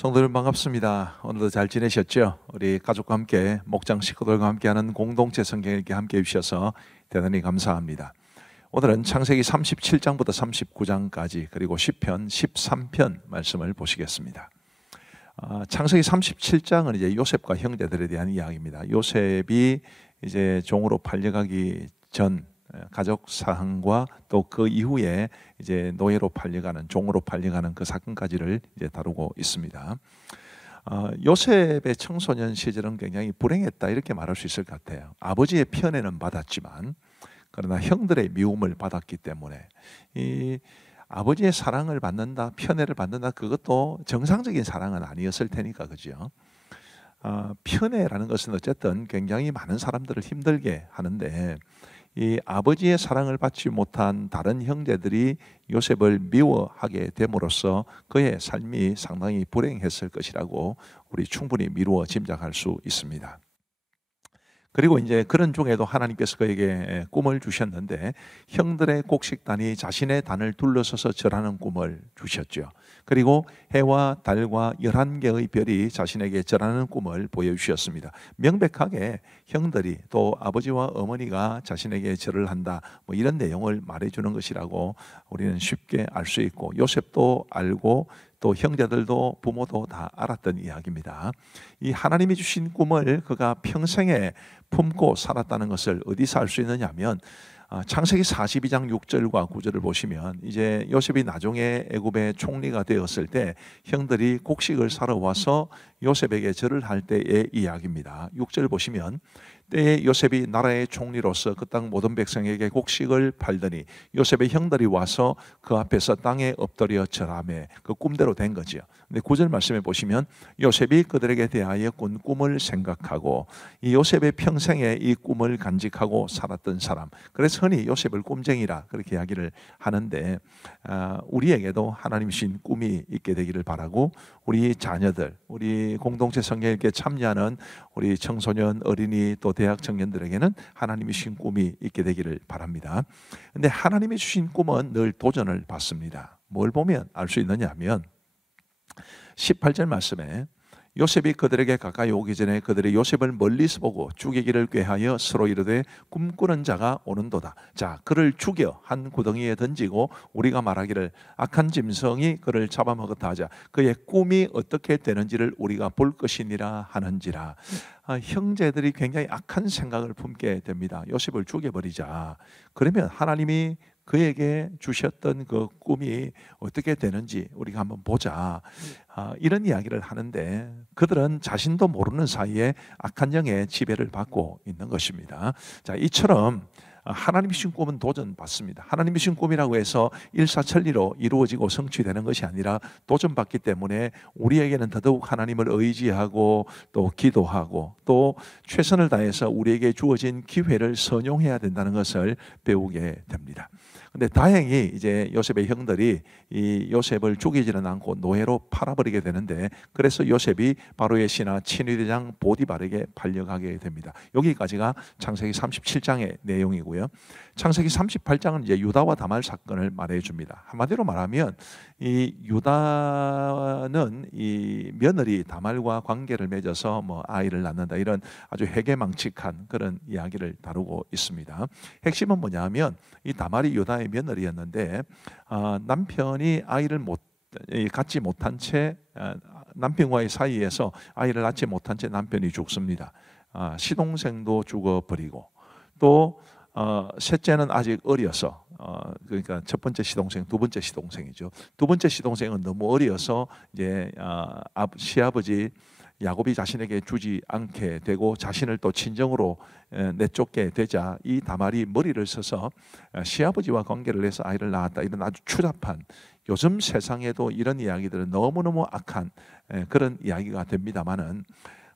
성도님 반갑습니다. 오늘도 잘 지내셨죠? 우리 가족과 함께 목장 식구들과 함께하는 공동체 성경 읽기 함께해 주셔서 대단히 감사합니다. 오늘은 창세기 37장부터 39장까지 그리고 시편 13편 말씀을 보시겠습니다. 창세기 37장은 이제 요셉과 형제들에 대한 이야기입니다. 요셉이 이제 종으로 팔려가기 전 가족 사항과 또 그 이후에 이제 노예로 팔려가는 종으로 팔려가는 그 사건까지를 이제 다루고 있습니다. 요셉의 청소년 시절은 굉장히 불행했다 이렇게 말할 수 있을 것 같아요. 아버지의 편애는 받았지만 그러나 형들의 미움을 받았기 때문에 이 아버지의 사랑을 받는다, 편애를 받는다 그것도 정상적인 사랑은 아니었을 테니까 그죠. 편애라는 것은 어쨌든 굉장히 많은 사람들을 힘들게 하는데 이 아버지의 사랑을 받지 못한 다른 형제들이 요셉을 미워하게 됨으로써 그의 삶이 상당히 불행했을 것이라고 우리 충분히 미루어 짐작할 수 있습니다. 그리고 이제 그런 중에도 하나님께서 그에게 꿈을 주셨는데 형들의 곡식단이 자신의 단을 둘러서서 절하는 꿈을 주셨죠. 그리고 해와 달과 11개의 별이 자신에게 절하는 꿈을 보여주셨습니다. 명백하게 형들이 또 아버지와 어머니가 자신에게 절을 한다 뭐 이런 내용을 말해주는 것이라고 우리는 쉽게 알 수 있고 요셉도 알고 또 형제들도 부모도 다 알았던 이야기입니다. 이 하나님이 주신 꿈을 그가 평생에 품고 살았다는 것을 어디서 알 수 있느냐 하면 창세기 42장 6절과 9절을 보시면 이제 요셉이 나중에 애굽의 총리가 되었을 때 형들이 곡식을 사러 와서 요셉에게 절을 할 때의 이야기입니다. 6절 보시면 때에 요셉이 나라의 총리로서 그 땅 모든 백성에게 곡식을 팔더니 요셉의 형들이 와서 그 앞에서 땅에 엎드려 절하매 그 꿈대로 된 거죠. 근데 9절 말씀에 보시면 요셉이 그들에게 대하여 꾼 꿈을 생각하고 이 요셉의 평생에 이 꿈을 간직하고 살았던 사람, 그래서 흔히 요셉을 꿈쟁이라 그렇게 이야기를 하는데 우리에게도 하나님이 주신 꿈이 있게 되기를 바라고 우리 자녀들, 우리 공동체 성경 읽기에 참여하는 우리 청소년, 어린이 또 대학 청년들에게는 하나님이 주신 꿈이 있게 되기를 바랍니다. 근데 하나님이 주신 꿈은 늘 도전을 받습니다. 뭘 보면 알 수 있느냐 하면 18절 말씀에 요셉이 그들에게 가까이 오기 전에 그들이 요셉을 멀리서 보고 죽이기를 꾀하여 서로 이르되 꿈꾸는 자가 오는도다. 자, 그를 죽여 한 구덩이에 던지고 우리가 말하기를 악한 짐승이 그를 잡아먹었다 하자. 그의 꿈이 어떻게 되는지를 우리가 볼 것이니라 하는지라. 형제들이 굉장히 악한 생각을 품게 됩니다. 요셉을 죽여버리자. 그러면 하나님이 그에게 주셨던 그 꿈이 어떻게 되는지 우리가 한번 보자. 이런 이야기를 하는데 그들은 자신도 모르는 사이에 악한 영의 지배를 받고 있는 것입니다. 자, 이처럼 하나님이 주신 꿈은 도전받습니다. 하나님이 주신 꿈이라고 해서 일사천리로 이루어지고 성취되는 것이 아니라 도전받기 때문에 우리에게는 더더욱 하나님을 의지하고 또 기도하고 또 최선을 다해서 우리에게 주어진 기회를 선용해야 된다는 것을 배우게 됩니다. 근데 다행히 이제 요셉의 형들이 이 요셉을 죽이지는 않고 노예로 팔아버리게 되는데 그래서 요셉이 바로의 신하 친위대장 보디발에게 팔려가게 됩니다. 여기까지가 창세기 37장의 내용이고요. 창세기 38장은 이제 유다와 다말 사건을 말해줍니다. 한마디로 말하면 이 유다는 이 며느리 다말과 관계를 맺어서 뭐 아이를 낳는다 이런 아주 회개망측한 그런 이야기를 다루고 있습니다. 핵심은 뭐냐면 이 다말이 유다의 며느리였는데 남편이 아이를 갖지 못한 채 남편과의 사이에서 아이를 낳지 못한 채 남편이 죽습니다. 시동생도 죽어버리고 또 셋째는 아직 어려서 그러니까 첫 번째 시동생, 두 번째 시동생이죠. 두 번째 시동생은 너무 어려서 이제 시아버지 야곱이 자신에게 주지 않게 되고 자신을 또 친정으로 내쫓게 되자 이 다말이 머리를 써서 시아버지와 관계를 해서 아이를 낳았다. 이런 아주 추잡한, 요즘 세상에도 이런 이야기들은 너무너무 악한 그런 이야기가 됩니다만은,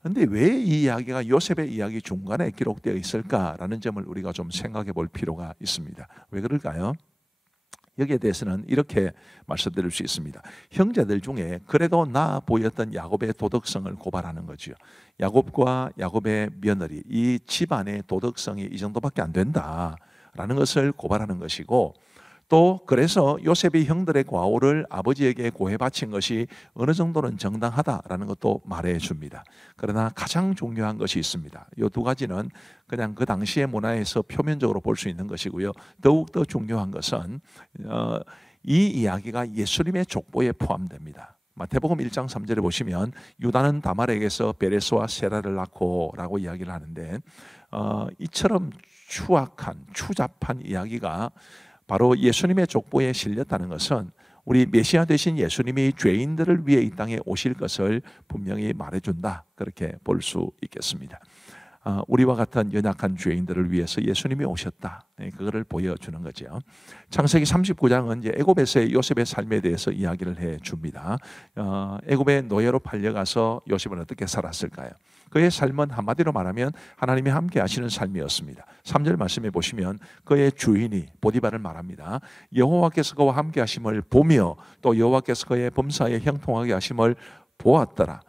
근데 왜 이 이야기가 요셉의 이야기 중간에 기록되어 있을까라는 점을 우리가 좀 생각해 볼 필요가 있습니다. 왜 그럴까요? 여기에 대해서는 이렇게 말씀드릴 수 있습니다. 형제들 중에 그래도 나아 보였던 야곱의 도덕성을 고발하는 거죠. 야곱과 야곱의 며느리, 이 집안의 도덕성이 이 정도밖에 안 된다라는 것을 고발하는 것이고, 또 그래서 요셉이 형들의 과오를 아버지에게 고해 바친 것이 어느 정도는 정당하다라는 것도 말해 줍니다. 그러나 가장 중요한 것이 있습니다. 이 두 가지는 그냥 그 당시의 문화에서 표면적으로 볼 수 있는 것이고요. 더욱더 중요한 것은 이 이야기가 예수님의 족보에 포함됩니다. 마태복음 1장 3절에 보시면 유다는 다말에게서 베레스와 세라를 낳고 라고 이야기를 하는데 이처럼 추악한 추잡한 이야기가 바로 예수님의 족보에 실렸다는 것은 우리 메시아 되신 예수님이 죄인들을 위해 이 땅에 오실 것을 분명히 말해준다, 그렇게 볼 수 있겠습니다. 우리와 같은 연약한 죄인들을 위해서 예수님이 오셨다, 그거를 보여주는 거죠. 창세기 39장은 이제 애굽에서의 요셉의 삶에 대해서 이야기를 해줍니다. 애굽의 노예로 팔려가서 요셉은 어떻게 살았을까요? 그의 삶은 한마디로 말하면 하나님이 함께 하시는 삶이었습니다. 3절 말씀해 보시면 그의 주인이 보디발을 말합니다. 여호와께서 그와 함께 하심을 보며 또 여호와께서 그의 범사에 형통하게 하심을 보았더라.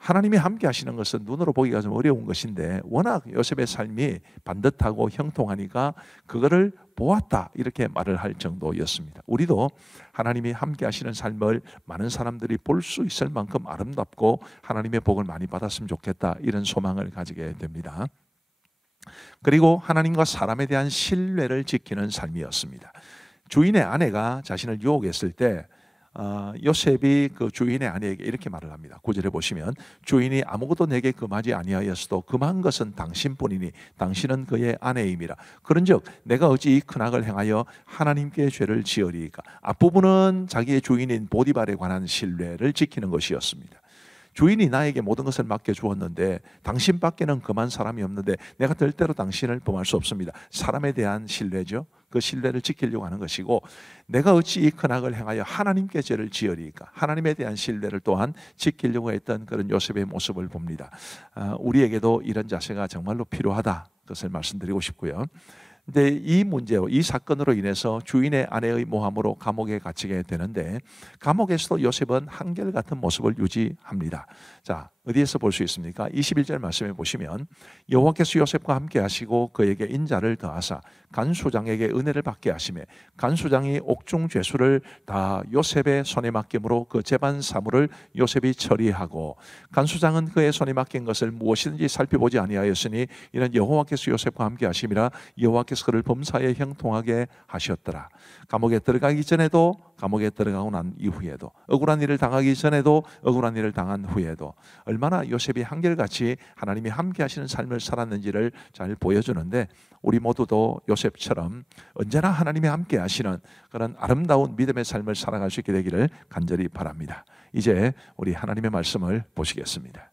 하나님이 함께 하시는 것은 눈으로 보기가 좀 어려운 것인데 워낙 요셉의 삶이 반듯하고 형통하니까 그거를 보았다, 이렇게 말을 할 정도였습니다. 우리도 하나님이 함께 하시는 삶을 많은 사람들이 볼 수 있을 만큼 아름답고 하나님의 복을 많이 받았으면 좋겠다, 이런 소망을 가지게 됩니다. 그리고 하나님과 사람에 대한 신뢰를 지키는 삶이었습니다. 주인의 아내가 자신을 유혹했을 때 요셉이 그 주인의 아내에게 이렇게 말을 합니다. 9절에 보시면 주인이 아무것도 내게 금하지 아니하였어도 금한 것은 당신뿐이니 당신은 그의 아내임이라. 그런즉 내가 어찌 이 큰 악을 행하여 하나님께 죄를 지으리이까. 앞부분은 자기의 주인인 보디발에 관한 신뢰를 지키는 것이었습니다. 주인이 나에게 모든 것을 맡겨주었는데 당신밖에는 금한 사람이 없는데 내가 절대로 당신을 범할 수 없습니다. 사람에 대한 신뢰죠. 그 신뢰를 지키려고 하는 것이고, 내가 어찌 이 큰 악을 행하여 하나님께 죄를 지으리까. 하나님에 대한 신뢰를 또한 지키려고 했던 그런 요셉의 모습을 봅니다. 우리에게도 이런 자세가 정말로 필요하다, 그것을 말씀드리고 싶고요. 근데 이 문제로, 이 사건으로 인해서 주인의 아내의 모함으로 감옥에 갇히게 되는데 감옥에서도 요셉은 한결같은 모습을 유지합니다. 자, 어디에서 볼 수 있습니까? 21절 말씀에 보시면 여호와께서 요셉과 함께 하시고 그에게 인자를 더하사 간수장에게 은혜를 받게 하시매 간수장이 옥중 죄수를 다 요셉의 손에 맡김으로 그 재반 사물을 요셉이 처리하고 간수장은 그의 손에 맡긴 것을 무엇이든지 살펴보지 아니하였으니 이는 여호와께서 요셉과 함께 하심이라. 여호와께서 그를 범사에 형통하게 하셨더라. 감옥에 들어가기 전에도, 감옥에 들어가고 난 이후에도, 억울한 일을 당하기 전에도, 억울한 일을 당한 후에도 얼마나 요셉이 한결같이 하나님이 함께 하시는 삶을 살았는지를 잘 보여주는데, 우리 모두도 요셉처럼 언제나 하나님이 함께 하시는 그런 아름다운 믿음의 삶을 살아갈 수 있게 되기를 간절히 바랍니다. 이제 우리 하나님의 말씀을 보시겠습니다.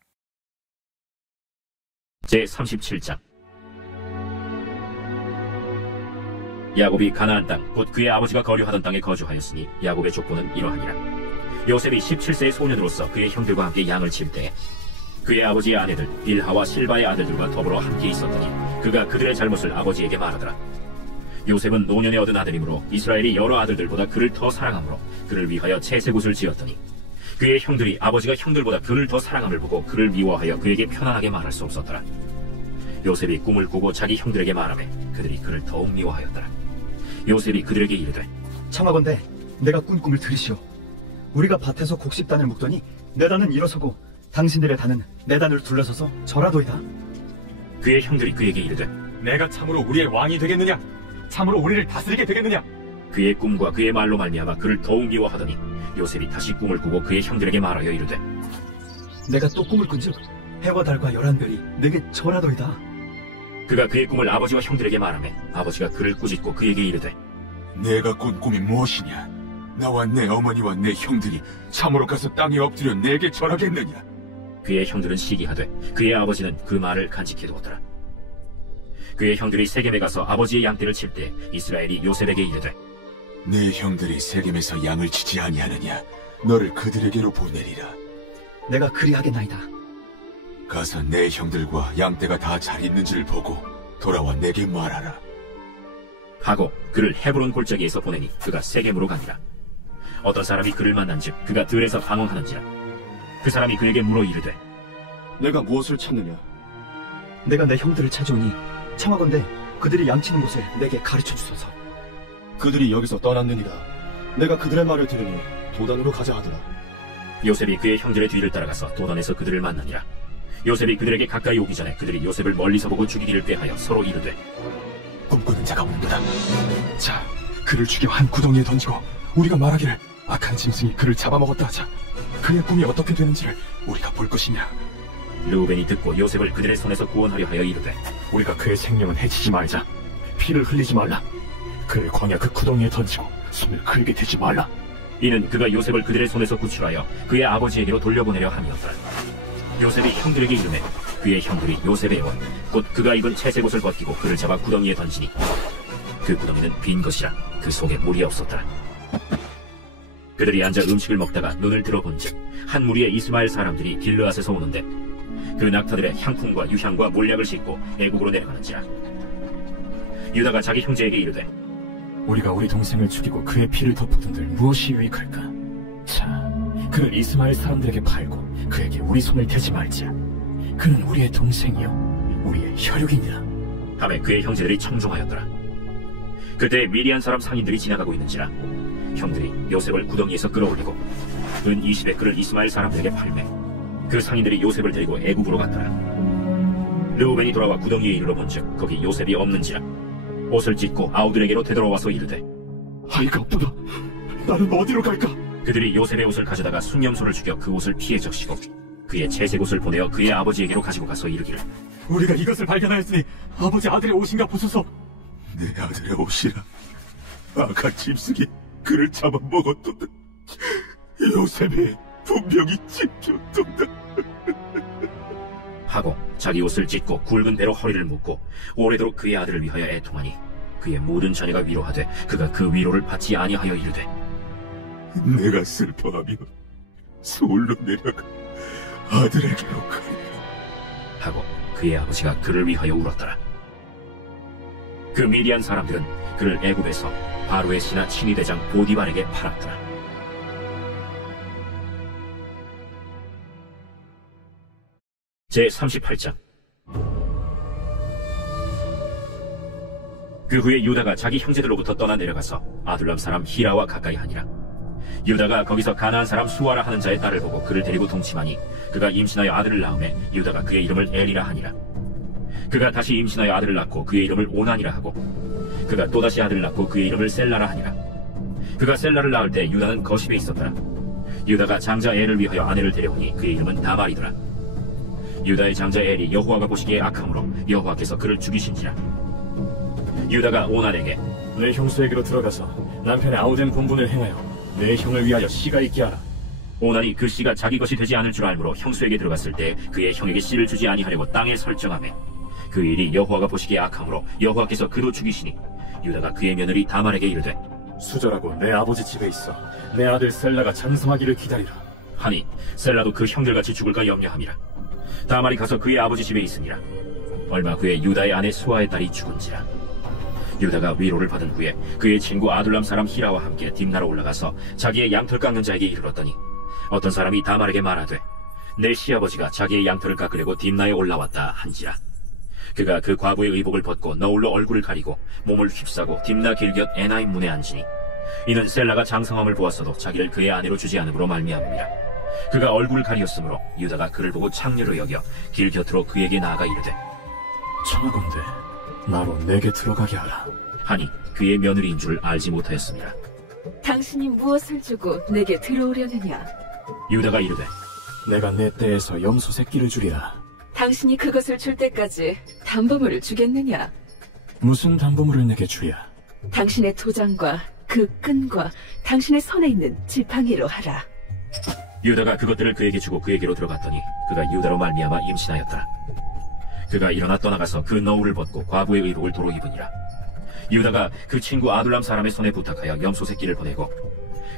제37장. 야곱이 가나안 땅, 곧 그의 아버지가 거류하던 땅에 거주하였으니 야곱의 족보는 이러하니라. 요셉이 17세의 소년으로서 그의 형들과 함께 양을 칠 때 그의 아버지의 아내들 빌하와 실바의 아들들과 더불어 함께 있었더니 그가 그들의 잘못을 아버지에게 말하더라. 요셉은 노년에 얻은 아들이므로 이스라엘이 여러 아들들보다 그를 더 사랑하므로 그를 위하여 채색옷을 지었더니 그의 형들이 아버지가 형들보다 그를 더 사랑함을 보고 그를 미워하여 그에게 편안하게 말할 수 없었더라. 요셉이 꿈을 꾸고 자기 형들에게 말하매 그들이 그를 더욱 미워하였더라. 요셉이 그들에게 이르되 청하건대 내가 꾼 꿈을 들으시오. 우리가 밭에서 곡식단을 묶더니 내 단은 일어서고 당신들의 단은 내 단을 둘러서서 절하도이다. 그의 형들이 그에게 이르되 내가 참으로 우리의 왕이 되겠느냐? 참으로 우리를 다스리게 되겠느냐? 그의 꿈과 그의 말로 말미암아 그를 더욱 미워하더니 요셉이 다시 꿈을 꾸고 그의 형들에게 말하여 이르되 내가 또 꿈을 꾼즉 해와 달과 11별이 내게 절하도이다. 그가 그의 꿈을 아버지와 형들에게 말하매 아버지가 그를 꾸짖고 그에게 이르되 내가 꾼 꿈이 무엇이냐? 나와 내 어머니와 내 형들이 참으로 가서 땅에 엎드려 내게 절하겠느냐? 그의 형들은 시기하되 그의 아버지는 그 말을 간직해두었더라. 그의 형들이 세겜에 가서 아버지의 양떼를 칠 때 이스라엘이 요셉에게 이르되 내 형들이 세겜에서 양을 치지 아니하느냐? 너를 그들에게로 보내리라. 내가 그리하겠나이다. 가서 내 형들과 양떼가 다 잘 있는지를 보고 돌아와 내게 말하라. 하고 그를 헤브론 골짜기에서 보내니 그가 세겜으로 가니라. 어떤 사람이 그를 만난즉 그가 들에서 방황하는지라. 그 사람이 그에게 물어 이르되 내가 무엇을 찾느냐? 내가 내 형들을 찾아오니 청하건대 그들이 양치는 곳을 내게 가르쳐 주소서. 그들이 여기서 떠났느니라. 내가 그들의 말을 들으니 도단으로 가자 하더라. 요셉이 그의 형들의 뒤를 따라가서 도단에서 그들을 만나니라. 요셉이 그들에게 가까이 오기 전에 그들이 요셉을 멀리서 보고 죽이기를 꾀하여 서로 이르되 꿈꾸는 자가 오는도다. 자, 그를 죽여 한 구덩이에 던지고 우리가 말하기를 악한 짐승이 그를 잡아먹었다 하자. 그의 꿈이 어떻게 되는지를 우리가 볼 것이냐. 르우벤이 듣고 요셉을 그들의 손에서 구원하려 하여 이르되 우리가 그의 생명은 해치지 말자. 피를 흘리지 말라. 그를 광야 그 구덩이에 던지고 손을 그에게 대지 말라. 이는 그가 요셉을 그들의 손에서 구출하여 그의 아버지에게로 돌려보내려 함이었더라. 요셉이 형들에게 이르매 그의 형들이 요셉의 옷 곧 그가 입은 채색 옷을 벗기고 그를 잡아 구덩이에 던지니 그 구덩이는 빈 것이라 그 속에 물이 없었더라. 그들이 앉아 음식을 먹다가 눈을 들어본즉 한 무리의 이스마엘 사람들이 길르앗에서 오는데 그 낙타들의 향품과 유향과 몰약을 싣고 애국으로 내려가는지라. 유다가 자기 형제에게 이르되 우리가 우리 동생을 죽이고 그의 피를 덮어둔들 무엇이 유익할까? 자, 그를 이스마엘 사람들에게 팔고 그에게 우리 손을 대지 말자. 그는 우리의 동생이요 우리의 혈육이니라. 하매 그의 형제들이 청종하였더라. 그때 미디안 사람 상인들이 지나가고 있는지라 형들이 요셉을 구덩이에서 끌어올리고 은 20에크를 이스마엘 사람들에게 팔매 그 상인들이 요셉을 데리고 애굽으로 갔더라. 르우벤이 돌아와 구덩이에 이르러 본즉 거기 요셉이 없는지라 옷을 찢고 아우들에게로 되돌아와서 이르되 아이가 없도다. 나는 어디로 갈까? 그들이 요셉의 옷을 가져다가 순념소를 죽여 그 옷을 피해 적시고 그의 채색 옷을 보내어 그의 아버지에게로 가지고 가서 이르기를 우리가 이것을 발견하였으니 아버지 아들의 옷인가 보소서. 내 아들의 옷이라. 악한 짐승이 그를 잡아먹었도다. 요셉이 분명히 찢겼도다. 하고 자기 옷을 찢고 굵은 배로 허리를 묶고 오래도록 그의 아들을 위하여 애통하니 그의 모든 자녀가 위로하되 그가 그 위로를 받지 아니하여 이르되 내가 슬퍼하며 서울로 내려가 아들에게로 가리라 하고 그의 아버지가 그를 위하여 울었더라. 그 미디안 사람들은 그를 애굽에서 바로의 신하 친위대장 보디발에게 팔았더라. 제38장. 그 후에 유다가 자기 형제들로부터 떠나 내려가서 아둘람 사람 히라와 가까이 하니라. 유다가 거기서 가나안 사람 수아라 하는 자의 딸을 보고 그를 데리고 동침하니 그가 임신하여 아들을 낳음에 유다가 그의 이름을 엘이라 하니라. 그가 다시 임신하여 아들을 낳고 그의 이름을 오난이라 하고 그가 또다시 아들을 낳고 그의 이름을 셀라라 하니라. 그가 셀라를 낳을 때 유다는 거십에 있었더라. 유다가 장자 엘을 위하여 아내를 데려오니 그의 이름은 다말이더라. 유다의 장자 엘이 여호와가 보시기에 악함으로 여호와께서 그를 죽이신지라. 유다가 오난에게 내 형수에게로 들어가서 남편의 아우된 본분을 행하여 내 형을 위하여 씨가 있게 하라. 오난이 그 씨가 자기 것이 되지 않을 줄 알므로 형수에게 들어갔을 때 그의 형에게 씨를 주지 아니하려고 땅에 설정하매 그 일이 여호와가 보시기에 악함으로 여호와께서 그도 죽이시니 유다가 그의 며느리 다말에게 이르되 수절하고 내 아버지 집에 있어 내 아들 셀라가 장성하기를 기다리라 하니 셀라도 그 형들같이 죽을까 염려함이라. 다말이 가서 그의 아버지 집에 있으니라. 얼마 후에 유다의 아내 수아의 딸이 죽은지라. 유다가 위로를 받은 후에 그의 친구 아둘람 사람 히라와 함께 딥나로 올라가서 자기의 양털 깎는 자에게 이르렀더니 어떤 사람이 다말에게 말하되 내 시아버지가 자기의 양털을 깎으려고 딥나에 올라왔다 한지라. 그가 그 과부의 의복을 벗고 너울로 얼굴을 가리고 몸을 휩싸고 딥나 길곁 에나임 문에 앉으니 이는 셀라가 장성함을 보았어도 자기를 그의 아내로 주지 않음으로 말미암음이라. 그가 얼굴을 가리었으므로 유다가 그를 보고 창녀로 여겨 길 곁으로 그에게 나아가 이르되 청하건대 나로 내게 들어가게 하라 하니 그의 며느리인 줄 알지 못하였습니다. 당신이 무엇을 주고 내게 들어오려느냐? 유다가 이르되 내가 내 떼에서 염소 새끼를 주리라. 당신이 그것을 줄 때까지 담보물을 주겠느냐? 무슨 담보물을 내게 주랴? 당신의 도장과 그 끈과 당신의 손에 있는 지팡이로 하라. 유다가 그것들을 그에게 주고 그에게로 들어갔더니 그가 유다로 말미암아 임신하였더라. 그가 일어나 떠나가서 그 너울을 벗고 과부의 의복을 도로 입으니라. 유다가 그 친구 아둘람 사람의 손에 부탁하여 염소 새끼를 보내고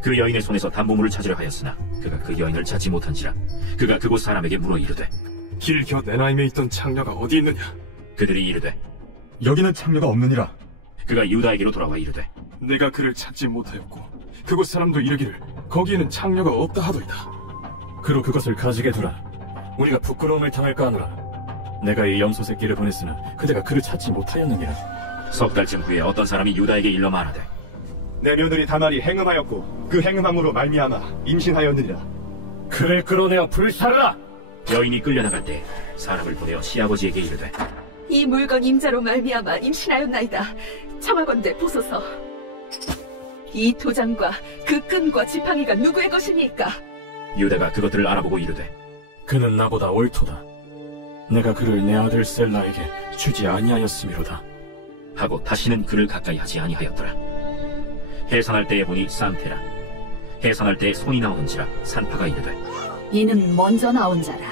그 여인의 손에서 담보물을 찾으려 하였으나 그가 그 여인을 찾지 못한지라. 그가 그곳 사람에게 물어 이르되 길 곁 에나임에 있던 창녀가 어디 있느냐? 그들이 이르되 여기는 창녀가 없느니라. 그가 유다에게로 돌아와 이르되 내가 그를 찾지 못하였고 그곳 사람도 이르기를 거기에는 창녀가 없다 하더이다. 그로 그것을 가지게 두라. 우리가 부끄러움을 당할까 하노라. 내가 이 염소 새끼를 보냈으나 그대가 그를 찾지 못하였느니라. 석 달쯤 후에 어떤 사람이 유다에게 일러 말하되 내 며느리 다말이 행음하였고 그 행음함으로 말미암아 임신하였느니라. 그를 끌어내어 불사르라. 여인이 끌려나갈 때 사람을 보내어 시아버지에게 이르되 이 물건 임자로 말미암아 임신하였나이다. 청하건대 보소서. 이 도장과 그 끈과 지팡이가 누구의 것입니까? 유다가 그것들을 알아보고 이르되 그는 나보다 옳도다. 내가 그를 내 아들 셀라에게 주지 아니하였음이로다. 하고 다시는 그를 가까이 하지 아니하였더라. 해산할 때에 보니 쌍태라. 해산할 때에 손이 나오는지라 산파가 이르되 이는 먼저 나온 자라.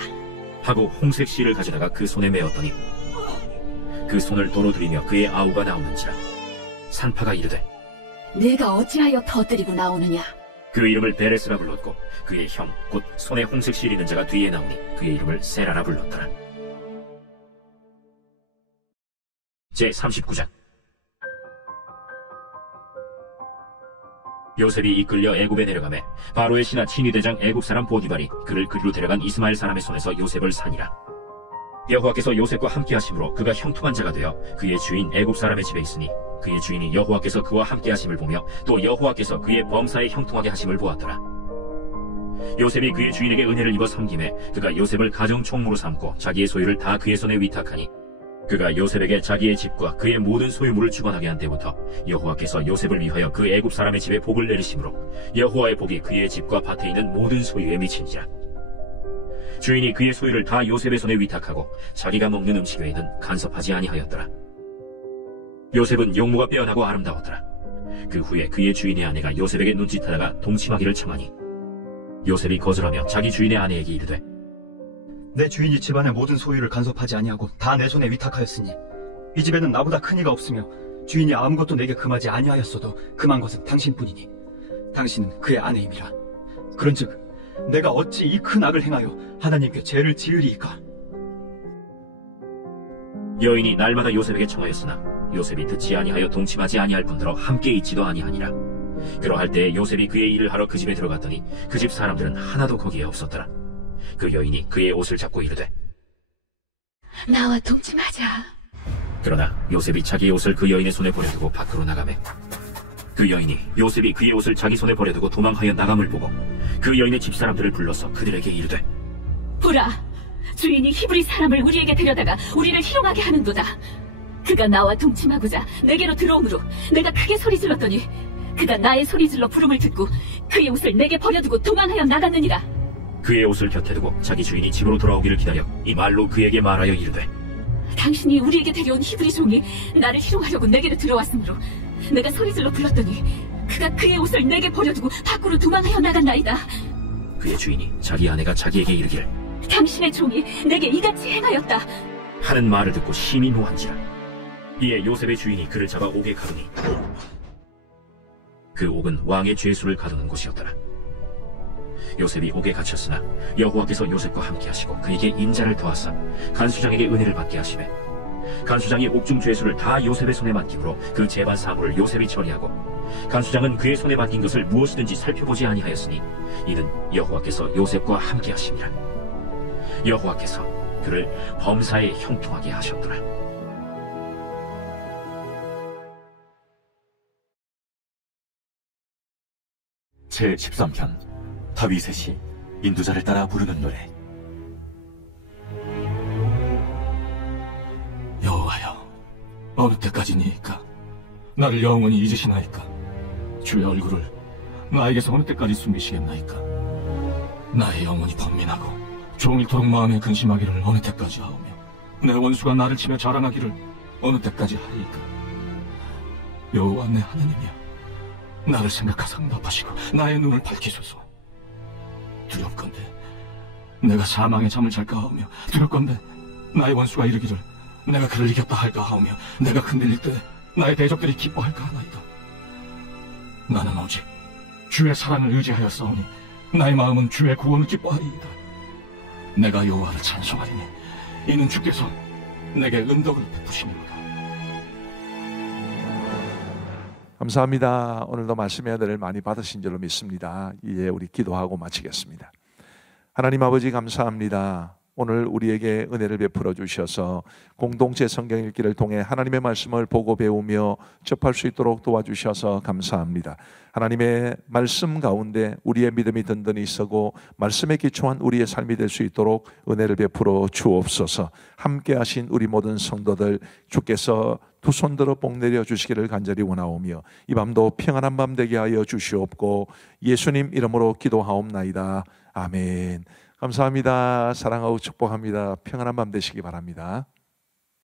하고 홍색 실을 가져다가 그 손에 메었더니 그 손을 도로 들이며 그의 아우가 나오는지라. 산파가 이르되 내가 어찌하여 터뜨리고 나오느냐? 그 이름을 베레스라 불렀고 그의 형 곧 손에 홍색 실 있는 자가 뒤에 나오니 그의 이름을 세라라 불렀더라. 제39장. 요셉이 이끌려 애굽에 내려가매 바로의 신하 친위대장 애굽 사람 보디발이 그를 그리로 데려간 이스마엘 사람의 손에서 요셉을 산이라. 여호와께서 요셉과 함께 하심으로 그가 형통한 자가 되어 그의 주인 애굽 사람의 집에 있으니 그의 주인이 여호와께서 그와 함께 하심을 보며 또 여호와께서 그의 범사에 형통하게 하심을 보았더라. 요셉이 그의 주인에게 은혜를 입어 섬김에 그가 요셉을 가정 총무로 삼고 자기의 소유를 다 그의 손에 위탁하니 그가 요셉에게 자기의 집과 그의 모든 소유물을 주관하게 한 때부터 여호와께서 요셉을 위하여 그 애굽 사람의 집에 복을 내리심으로 여호와의 복이 그의 집과 밭에 있는 모든 소유에 미친지라. 주인이 그의 소유를 다 요셉의 손에 위탁하고 자기가 먹는 음식 외에는 간섭하지 아니하였더라. 요셉은 용모가 빼어나고 아름다웠더라. 그 후에 그의 주인의 아내가 요셉에게 눈짓하다가 동침하기를 청하니 요셉이 거절하며 자기 주인의 아내에게 이르되 내 주인이 집안의 모든 소유를 간섭하지 아니하고 다 내 손에 위탁하였으니 이 집에는 나보다 큰 이가 없으며 주인이 아무것도 내게 금하지 아니하였어도 금한 것은 당신뿐이니 당신은 그의 아내임이라. 그런즉 내가 어찌 이 큰 악을 행하여 하나님께 죄를 지으리이까? 여인이 날마다 요셉에게 청하였으나 요셉이 듣지 아니하여 동침하지 아니할 뿐더러 함께 있지도 아니하니라. 그러할 때에 요셉이 그의 일을 하러 그 집에 들어갔더니 그 집 사람들은 하나도 거기에 없었더라. 그 여인이 그의 옷을 잡고 이르되 나와 동침하자. 그러나 요셉이 자기의 옷을 그 여인의 손에 버려두고 밖으로 나가매 그 여인이 요셉이 그의 옷을 자기 손에 버려두고 도망하여 나감을 보고 그 여인의 집 사람들을 불러서 그들에게 이르되 보라, 주인이 히브리 사람을 우리에게 데려다가 우리를 희롱하게 하는도다. 그가 나와 동침하고자 내게로 들어오므로 내가 크게 소리 질렀더니 그가 나의 소리 질러 부름을 듣고 그의 옷을 내게 버려두고 도망하여 나갔느니라. 그의 옷을 곁에 두고 자기 주인이 집으로 돌아오기를 기다려 이 말로 그에게 말하여 이르되 당신이 우리에게 데려온 히브리 종이 나를 희롱하려고 내게로 들어왔으므로 내가 소리질러 불렀더니 그가 그의 옷을 내게 버려두고 밖으로 도망하여 나갔나이다. 그의 주인이 자기 아내가 자기에게 이르기를 당신의 종이 내게 이같이 행하였다 하는 말을 듣고 심히 노한지라. 이에 요셉의 주인이 그를 잡아 옥에 가두니 그 옥은 왕의 죄수를 가두는 곳이었더라. 요셉이 옥에 갇혔으나 여호와께서 요셉과 함께 하시고 그에게 인자를 더하사 간수장에게 은혜를 받게 하시매 간수장이 옥중 죄수를 다 요셉의 손에 맡김으로 그 재반 사물을 요셉이 처리하고 간수장은 그의 손에 맡긴 것을 무엇이든지 살펴보지 아니하였으니 이는 여호와께서 요셉과 함께 하심이라. 여호와께서 그를 범사에 형통하게 하셨더라. 제13편 다윗의 시 인도자를 따라 부르는 노래. 여호와여, 어느 때까지니이까? 나를 영원히 잊으시나이까? 주의 얼굴을 나에게서 어느 때까지 숨기시겠나이까? 나의 영혼이 번민하고 종일토록 마음에 근심하기를 어느 때까지 하오며 내 원수가 나를 치며 자랑하기를 어느 때까지 하리이까? 여호와 내 하나님이여, 나를 생각하사 응답하시고 나의 눈을 밝히소서. 두렵건대 내가 사망의 잠을 잘까 하오며 두렵건대 나의 원수가 이르기를 내가 그를 이겼다 할까 하오며 내가 흔들릴 때 나의 대적들이 기뻐할까 하나이다. 나는 오직 주의 사랑을 의지하여 싸우니 나의 마음은 주의 구원을 기뻐하리이다. 내가 여호와를 찬송하리니 이는 주께서 내게 은덕을 베푸시니이다. 감사합니다. 오늘도 말씀의 은혜를 많이 받으신 줄로 믿습니다. 이제 우리 기도하고 마치겠습니다. 하나님 아버지 감사합니다. 오늘 우리에게 은혜를 베풀어 주셔서 공동체 성경 읽기를 통해 하나님의 말씀을 보고 배우며 접할 수 있도록 도와주셔서 감사합니다. 하나님의 말씀 가운데 우리의 믿음이 든든히 서고 말씀에 기초한 우리의 삶이 될 수 있도록 은혜를 베풀어 주옵소서. 함께 하신 우리 모든 성도들 주께서 두 손 들어 복 내려 주시기를 간절히 원하오며 이 밤도 평안한 밤 되게 하여 주시옵고 예수님 이름으로 기도하옵나이다. 아멘. 감사합니다. 사랑하고 축복합니다. 평안한 밤 되시기 바랍니다.